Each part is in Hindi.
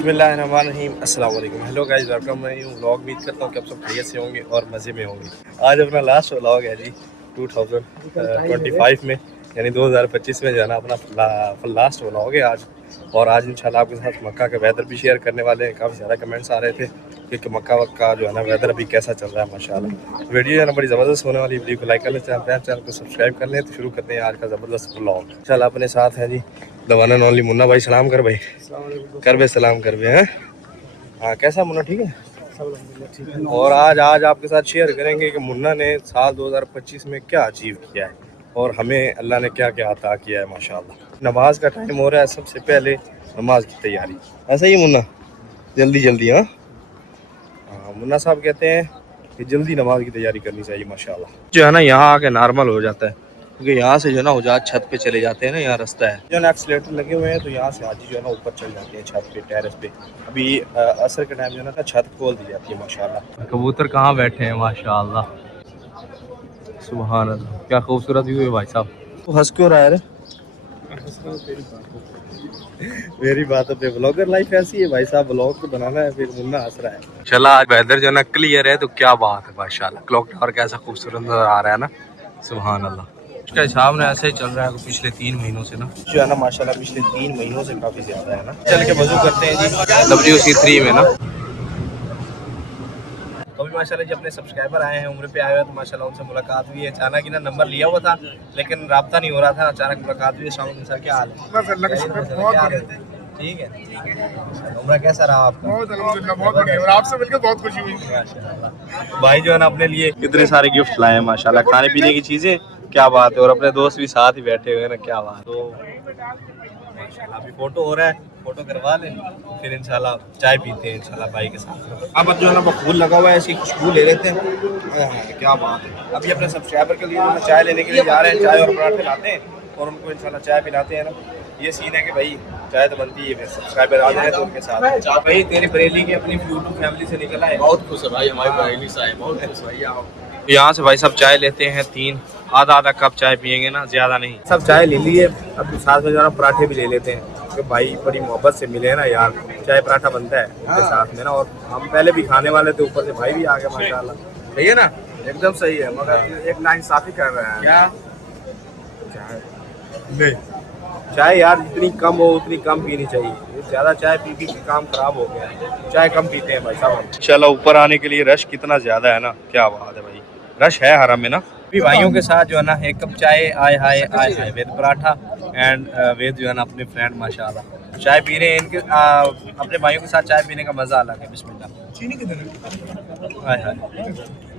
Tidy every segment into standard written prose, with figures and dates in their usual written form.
बिस्मिल्लाहिर्रहमानिर्रहीम। अस्सलाम वालेकुम। Hello guys, welcome. मैं हूँ व्लॉग। उम्मीद करता हूँ कि आप सब खैरियत से होंगे और मज़े में होंगे। आज अपना लास्ट व्लॉग है जी 2025 में, यानी 2025 में जो है ना अपना लास्ट व्लॉग है आज। और आज इंशाल्लाह आपके साथ मक्का का वेदर भी शेयर करने वाले हैं। काफ़ी ज़्यादा कमेंट्स आ रहे थे कि मक्का का जो है ना वेदर अभी कैसा चल रहा है। माशाल्लाह वीडियो जो है ना बड़ी ज़बरदस्त होने वाली। वीडियो को लाइक कर लेते हैं, चैनल को सब्सक्राइब कर लें। तो शुरू करते हैं आज का ज़बरदस्त व्लॉग। इंशाल्लाह अपने साथ है जी the one and only Munna Bhai. सलाम कर भाई। कर बे सलाम कर बे हैं। हाँ, कैसा मुन्ना? ठीक है। और आज आपके साथ शेयर करेंगे कि मुन्ना ने साल 2025 में क्या अचीव किया है और हमें अल्लाह ने क्या क्या अता किया है। माशाल्लाह नमाज का टाइम हो रहा है, सबसे पहले नमाज की तैयारी। ऐसा ही मुन्ना, जल्दी जल्दी। हाँ हाँ, मुन्ना साहब कहते हैं कि जल्दी नमाज की तैयारी करनी चाहिए। माशाल्लाह जो है ना यहाँ आके नॉर्मल हो जाता है, क्योंकि यहाँ से जो है ना उजाज छत पे चले जाते हैं ना, यहाँ रास्ता है जो ना एक्सीलेटर लगे हुए हैं, तो यहाँ से हाजी जो है ना ऊपर चल जाते हैं छत पे, टेरेस पे। अभी असर के टाइम जो है ना छत खोल दी जाती है। माशाल्लाह कबूतर कहाँ बैठे हैं, माशाल्लाह सुभान अल्लाह, क्या खूबसूरत व्यू है भाई साहब। तो हंस क्यों रहा है? मेरी बातों पे ब्लॉगर लाइफ ऐसी है भाई साहब, ब्लॉग तो बनाना है, फिर मुन्ना हंस रहा है। चला आज वेदर जो ना क्लियर है, तो क्या बात है माशाल्लाह। क्लॉक टावर कैसा खूबसूरत नजर आ रहा है ना, सुभान अल्लाह। उसका हिसाब ना ऐसे ही चल रहा है पिछले 3 महीनों से ना, जो है ना माशाल्लाह पिछले 3 महीनों से काफी ज्यादा है ना। चल के वजू करते हैं जी WC3 में ना। अभी माशाल्लाह जी अपने सब्सक्राइबर आए हैं, उम्र पे आए हुए, तो माशाल्लाह उनसे मुलाकात हुई है। अचानक ही ना नंबर लिया हुआ था, लेकिन राब्ता नहीं हो रहा था, अचानक मुलाकात हुई है। शाम सर क्या हाल है? ठीक है। उम्र कैसा रहा आपका? बहुत बढ़िया, और आपसे मिलकर बहुत खुशी हुई। माशाल्लाह भाई जो है ना अपने लिए कितने सारे गिफ्ट लाए हैं माशाल्लाह, खाने पीने की चीजें, क्या बात है। और अपने दोस्त भी साथ ही बैठे हुए हैं ना, क्या बात। तो माशाल्लाह अभी फोटो हो रहा है, फोटो करवा लें, फिर इंशाल्लाह चाय पीते हैं इंशाल्लाह भाई के साथ। अब जो है ना फूल लगा हुआ है, ऐसी खुशबू ले लेते हैं, क्या बात है। अभी अपने सब्सक्राइबर के लिए चाय लेने के लिए जा रहे हैं, चाय और पराठे लाते हैं और उनको इंशाल्लाह चाय पिलाते हैं ना। ये सीन है कि भाई चाय तो बनती है, सब्सक्राइबर आ जाए तो उनके साथ। भाई तेरे बरेली के अपनी यूट्यूब फैमिली से निकला है, बहुत खुश है भाई, हमारे बरेली से आए, बहुत खुश भाई। आओ यहाँ से भाई सब चाय लेते हैं, 3 आधा आधा कप चाय पियेंगे ना, ज्यादा नहीं। सब चाय ले लिए, अब साथ में जो है ना पराठे भी ले लेते हैं, क्योंकि भाई बड़ी मोहब्बत से मिले हैं ना यार। चाय पराठा बनता है उनके साथ में ना, और हम पहले भी खाने वाले थे, ऊपर से भाई भी आ गए माशाल्लाह। सही है ना? एकदम सही है, मगर एक नाइंसाफी कर रहे हैं। क्या नहीं, चाय यार जितनी कम हो उतनी कम पीनी चाहिए। ज्यादा चाय पी पी के काम खराब हो गया है, चाय कम पीते हैं भाई साहब। चलो ऊपर आने के लिए रश कितना ज्यादा है ना, क्या बात है भाई, रश है हरम में ना। अभी भाइयों के साथ जो है ना 1 कप चाय, आए हाय आए हाय, विद पराठा एंड विद जो है ना अपने फ्रेंड माशाल्लाह चाय पी रहे हैं। इनके अपने भाइयों के साथ चाय पीने का मजा अलग है। बिस्मिल्लाह। चीनी किधर? हाय हाय,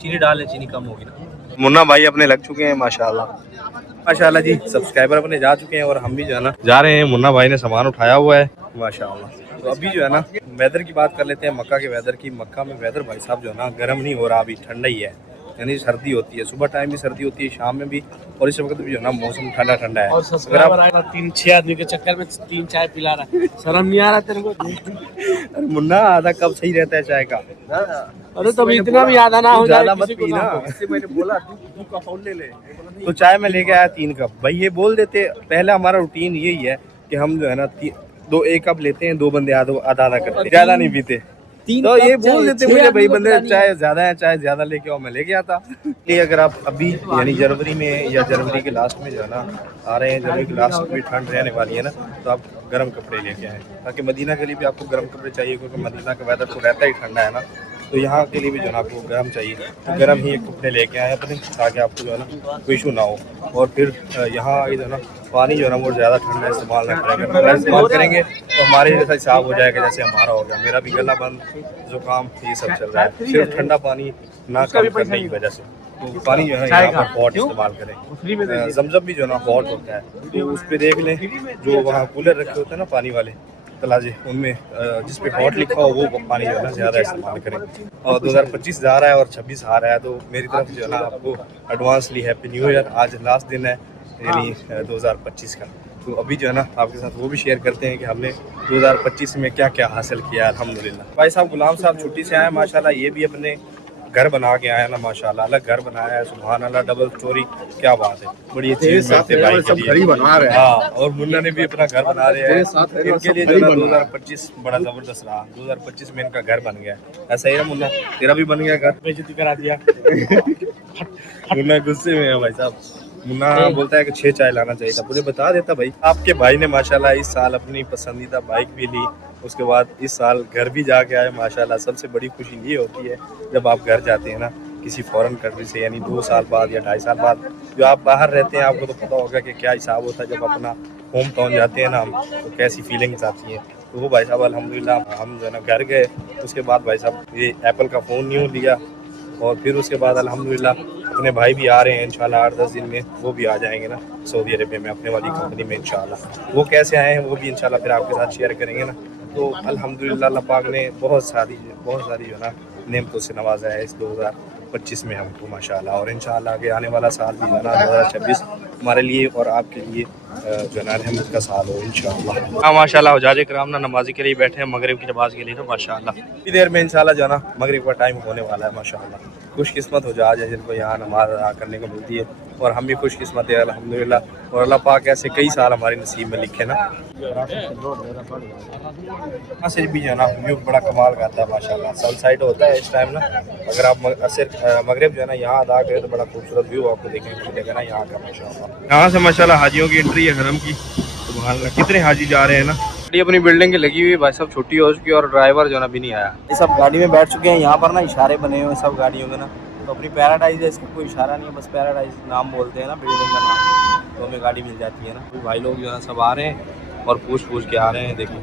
चीनी डाले, चीनी कम होगी ना। मुन्ना भाई अपने लग चुके हैं माशाल्लाह जी। सब्सक्राइबर अपने जा चुके हैं और हम भी जो है ना जा रहे हैं। मुन्ना भाई ने सामान उठाया हुआ है माशाल्लाह। तो अभी जो है ना वेदर की बात कर लेते हैं, मक्का के वेदर की। मक्का में वेदर भाई साहब जो है ना गर्म नहीं हो रहा, अभी ठंडा ही है, यानी सर्दी होती है। सुबह टाइम भी सर्दी होती है, शाम में भी, और इस वक्त भी जो है ना मौसम ठंडा ठंडा है। और सब्सक्राइबर आएगा 3-6 आदमी के चक्कर में 3 चाय पिला रहा है, शर्म नहीं आ रहा तेरे को? अरे मुन्ना आधा कप सही रहता है चाय का। अरे तो इतना भी आधा ना हो जाए, ज्यादा मत पीना। मैंने बोला तू कप और ले ले, तो चाय में लेके आया 3 कप। भाई ये बोल देते, पहले हमारा रूटीन यही है कि हम जो है ना 1 कप लेते हैं, 2 बंदे आधा आधा करते, ज्यादा नहीं पीते। तो ये बोल देते मुझे भाई बंदे चाय ज्यादा है, चाय ज्यादा लेके आओ, मैं लेके आता। ये अगर आप अभी यानी जनवरी में या जनवरी के लास्ट में जो है ना आ रहे हैं, जनवरी के लास्ट में भी ठंड रहने वाली है ना, तो आप गर्म कपड़े लेके आए, ताकि मदीना के लिए भी आपको गर्म कपड़े चाहिए, क्योंकि मदीना का वेदर तो रहता ही ठंडा है ना। तो यहाँ के लिए भी जो है ना आपको गर्म चाहिए, तो गर्म ही एक कपड़े लेके आए अपने, ताकि आपको जो है ना कोई इशू ना हो। और फिर यहाँ जो है ना पानी जो है ना वो ज़्यादा ठंडा इस्तेमाल ना करेंगे, ठंडा इस्तेमाल करेंगे तो हमारे जैसा हिसाब हो जाएगा जैसे हमारा हो गया। मेरा भी गला बंद, जुकाम, ये सब चल रहा है। सिर्फ ठंडा पानी ना कम करने की वजह से, तो पानी जो है यहाँ पर हॉट इस्तेमाल करें। जमजम भी जो है ना हॉट होता है, तो उस पर देख लें, जो वहाँ कूलर रखे होते हैं ना पानी वाले तलाजे, उनमें जिस पे हॉट लिखा हो वो पानी जो है ना ज़्यादा इस्तेमाल करें। और 2025 जा रहा है और 26 आ रहा है, तो मेरी तरफ जो है ना आपको एडवांसली हैप्पी न्यू ईयर। आज लास्ट दिन है यानी 2025 का, तो अभी जो है ना आपके साथ वो भी शेयर करते हैं कि हमने 2025 में क्या क्या हासिल किया है अल्हम्दुलिल्लाह। भाई साहब गुलाम साहब छुट्टी से आए माशाल्लाह, ये भी अपने घर बना के आया ना माशाल्लाह, अलग घर बनाया है, सुभान अल्लाह, डबल स्टोरी, क्या बात है, बड़ी अच्छी बात है भाई के लिए। बना रहे हैं। हाँ, और मुन्ना ने भी अपना घर बना रहे हैं, इनके लिए जो है 2025 बड़ा जबरदस्त रहा। 2025 में इनका घर बन गया। ऐसा ही है मुन्ना, तेरा भी बन गया घर, बेइज्जती करा दिया। मुन्ना गुस्से में है भाई साहब। मुन्ना बोलता है कि 6 चाय लाना चाहिए था, मुझे बता देता भाई। आपके भाई ने माशाल्लाह इस साल अपनी पसंदीदा बाइक भी ली, उसके बाद इस साल घर भी जाके आए माशाल्लाह। सबसे बड़ी खुशी ये होती है जब आप घर जाते हैं ना किसी फॉरेन कंट्री से, यानी 2 साल बाद या 2.5 साल बाद। जो आप बाहर रहते हैं आपको तो पता होगा कि क्या हिसाब होता है जब अपना होम टाउन जाते हैं ना हम, तो कैसी फीलिंग्स आती हैं। तो वो भाई साहब अल्हम्दुलिल्लाह हम जो है ना घर गए, उसके बाद भाई साहब ये एप्पल का फ़ोन न्यू लिया, और फिर उसके बाद अल्हम्दुलिल्लाह अपने भाई भी आ रहे हैं इंशाल्लाह 8-10 दिन में, वो भी आ जाएंगे ना सऊदी अरबिया में अपने वाली कंपनी में इंशाल्लाह। वो कैसे आए हैं वो भी इंशाल्लाह फिर आपके साथ शेयर करेंगे ना। तो अल्हम्दुलिल्लाह अल्लाह पाक ने बहुत सारी जो है ना नेमतों से नवाजा है इस 2025 में हमको माशाल्लाह। और इंशाल्लाह आगे आने वाला साल भी जो है ना 2026 हमारे लिए और आपके लिए जो है ना रहमत का साल हो इंशाल्लाह। हाँ माशाल्लाह, हुज्जाज किराम ना नमाजी के लिए बैठे हैं मगरिब की नमाज के लिए ना माशाल्लाह। इतनी देर में इंशाल्लाह जो है ना मगरिब का टाइम होने वाला है माशाल्लाह। खुशकिस्मत हुज्जाज है जिनको यहाँ नमाज अदा करने को मिलती है, और हम भी खुशकिस्मत है अल्हम्दुलिल्लाह। और अल्लाह पाक ऐसे कई साल हमारे नसीब में लिखे ना। यहाँ से भी जो है ना व्यू बड़ा कमाल का आता है माशाल्लाह। सनसेट होता है इस टाइम ना, अगर आप मगरिब जो है ना यहाँ अदा करें तो बड़ा खूबसूरत व्यू आपको देखने को मिलेगा ना यहाँ का माशाल्लाह। यहाँ से माशाल्लाह हाजियों की एंट्री है हरम की, सुभान अल्लाह। कितने हाजी जा रहे हैं ना। गाड़ी अपनी बिल्डिंग की लगी हुई है भाई साहब, छुट्टी हो चुकी है और ड्राइवर जो है ना भी नहीं आया। ये सब गाड़ी में बैठ चुके हैं, यहाँ पर ना इशारे बने हुए हैं सब गाड़ियों के ना। तो अपनी पैराडाइज है, इसका कोई इशारा नहीं है, बस पैराडाइज नाम बोलते हैं ना बिल्डिंग का नाम, तो हमें गाड़ी मिल जाती है ना। तो भाई लोग जो है ना सब आ रहे हैं और पूछ के आ रहे हैं। देखो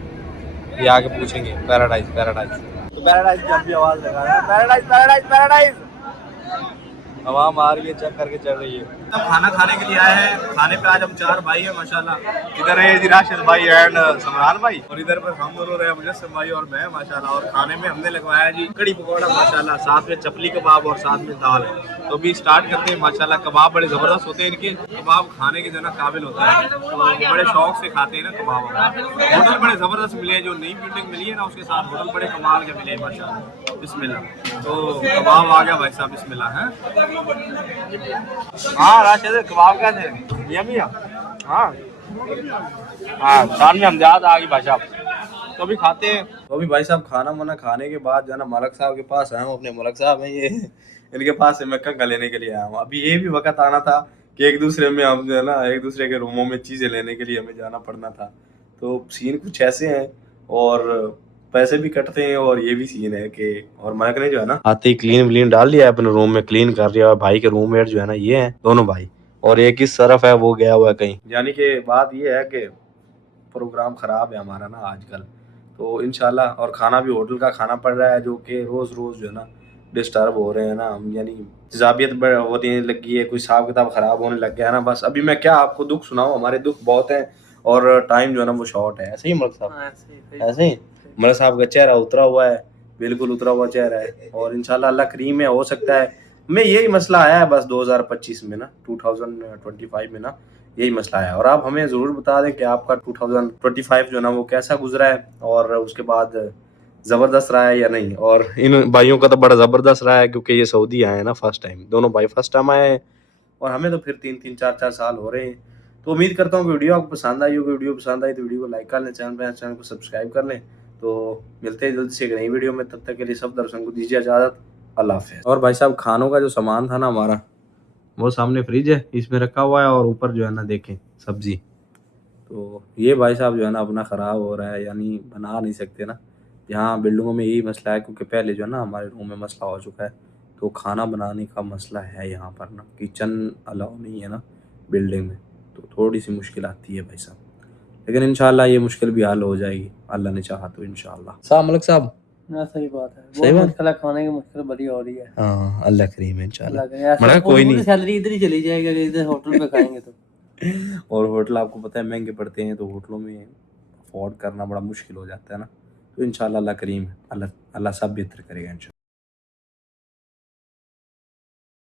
ये आके पूछेंगे पैराडाइज पैराडाइज, तो पैराडाइज जब भी आवाज़ लगा रहे हैं पैराडाइज पैराडाइज पैराडाइज, हवा मार रही है, चेक करके चल रही है। हम खाना खाने के लिए आए हैं। खाने पे आज हम 4 भाई हैं माशाल्लाह। इधर है जी राशिद भाई एंड समरान भाई, और इधर पर हम दोनों रहे मुजस्सिम भाई और मैं माशाल्लाह। और खाने में हमने लगवाया जी कड़ी पकौड़ा माशाल्लाह, साथ में चपली कबाब और साथ में दाल है। तो अभी स्टार्ट करते हैं माशाल्लाह। कबाब बड़े ज़बरदस्त होते हैं इनके, कबाब खाने के जो ना काबिल होता है, तो बड़े शौक से खाते हैं ना कबाब। होटल बड़े ज़बरदस्त मिले हैं, जो नई बिल्डिंग मिली है ना उसके साथ होटल बड़े कमाल के मिले हैं माशाल्लाह। बिस्मिल्लाह, तो कबाब आ गया भाई साहब, बिस्मिल्लाह है। हाँ राशिद कबाब कैसे यमी है। हाँ हाँ, शाम में हम ज्यादा आ गई भाई साहब, तो अभी खाते हैं। तो अभी भाई साहब खाना वाना खाने के बाद जो है ना मलक साहब के पास आया हूँ। अपने मलक साहब हैं ये, इनके पास से मैं कंगा लेने के लिए आया हूँ। अभी ये भी वक्त आना था कि एक दूसरे में हम जो है ना एक दूसरे के रूमों में चीज़ें लेने के लिए हमें जाना पड़ना था। तो सीन कुछ ऐसे हैं और पैसे भी कटते हैं, और ये भी सीन है कि और मलक ने जो है ना आते ही क्लीन डाल लिया अपने रूम में, क्लीन कर लिया। और भाई के रूममेट जो है ना ये हैं दोनों भाई, और एक इस तरफ है वो गया हुआ है कहीं। यानी कि बात ये है कि प्रोग्राम ख़राब है हमारा ना आजकल, तो इंशाल्लाह। और खाना भी होटल का खाना पड़ रहा है, जो कि रोज़ जो है ना डिस्टर्ब हो रहे हैं ना हम, यानी तेजाबियत होती लगी है, कोई हिसाब किताब ख़राब होने लग गया है ना। बस अभी मैं क्या आपको दुख सुनाऊँ, हमारे दुख बहुत हैं और टाइम जो है ना वो शॉर्ट है। ऐसे ही मलक साहब, ऐसे ही मलक साहब का चेहरा उतरा हुआ है, बिल्कुल उतरा हुआ चेहरा है। और इंशाल्लाह अल्लाह करीम है, हो सकता है मैं यही मसला आया है बस 2025 में ना, 2025 में ना यही मसला है। और आप हमें ज़रूर बता दें कि आपका 2025 जो ना वो कैसा गुजरा है, और उसके बाद ज़बरदस्त रहा है या नहीं। और इन भाइयों का तो बड़ा ज़बरदस्त रहा है, क्योंकि ये सऊदी आए हैं ना फर्स्ट टाइम, दोनों भाई फर्स्ट टाइम आए हैं, और हमें तो फिर 3-3 4-4 साल हो रहे हैं। तो उम्मीद करता हूँ वीडियो आपको पसंद आई होगी। वीडियो पसंद आई तो वीडियो को लाइक कर लें, चैनल को सब्सक्राइब कर लें। तो मिलते हैं जल्दी से एक नई वीडियो में, तब तक के लिए सब दर्शकों को दीजिए इजाज़त। अल्लाह हाफ़िज़। और भाई साहब खानों का जो सामान था ना हमारा, वो सामने फ्रिज है इसमें रखा हुआ है, और ऊपर जो है ना देखें सब्ज़ी। तो ये भाई साहब जो है ना अपना ख़राब हो रहा है, यानी बना नहीं सकते ना। यहाँ बिल्डिंगों में यही मसला है, क्योंकि पहले जो है ना हमारे रूम में मसला हो चुका है, तो खाना बनाने का मसला है यहाँ पर ना, किचन अलाउ नहीं है ना बिल्डिंग में, तो थोड़ी सी मुश्किल आती है भाई साहब। लेकिन इंशाल्लाह ये मुश्किल भी हल हो जाएगी, अल्लाह ने चाहा तो इंशाल्लाह। साहब मलक साहब ना सही बात है, सही बात, मुश्किल खाने की मुश्किल बड़ी हो रही है। हाँ अल्लाह करीम है इंशाल्लाह। ऐसा मना कोई नहीं, सैलरी इधर ही चली जाएगी अगर इधर होटल पे खाएंगे तो। और होटल आपको पता है महंगे पड़ते हैं, तो होटलों में अफोर्ड करना बड़ा मुश्किल हो जाता है ना। तो इंशाल्लाह अल्लाह करीम है, अल्लाह सब बेहतर करेगा इंशाल्लाह।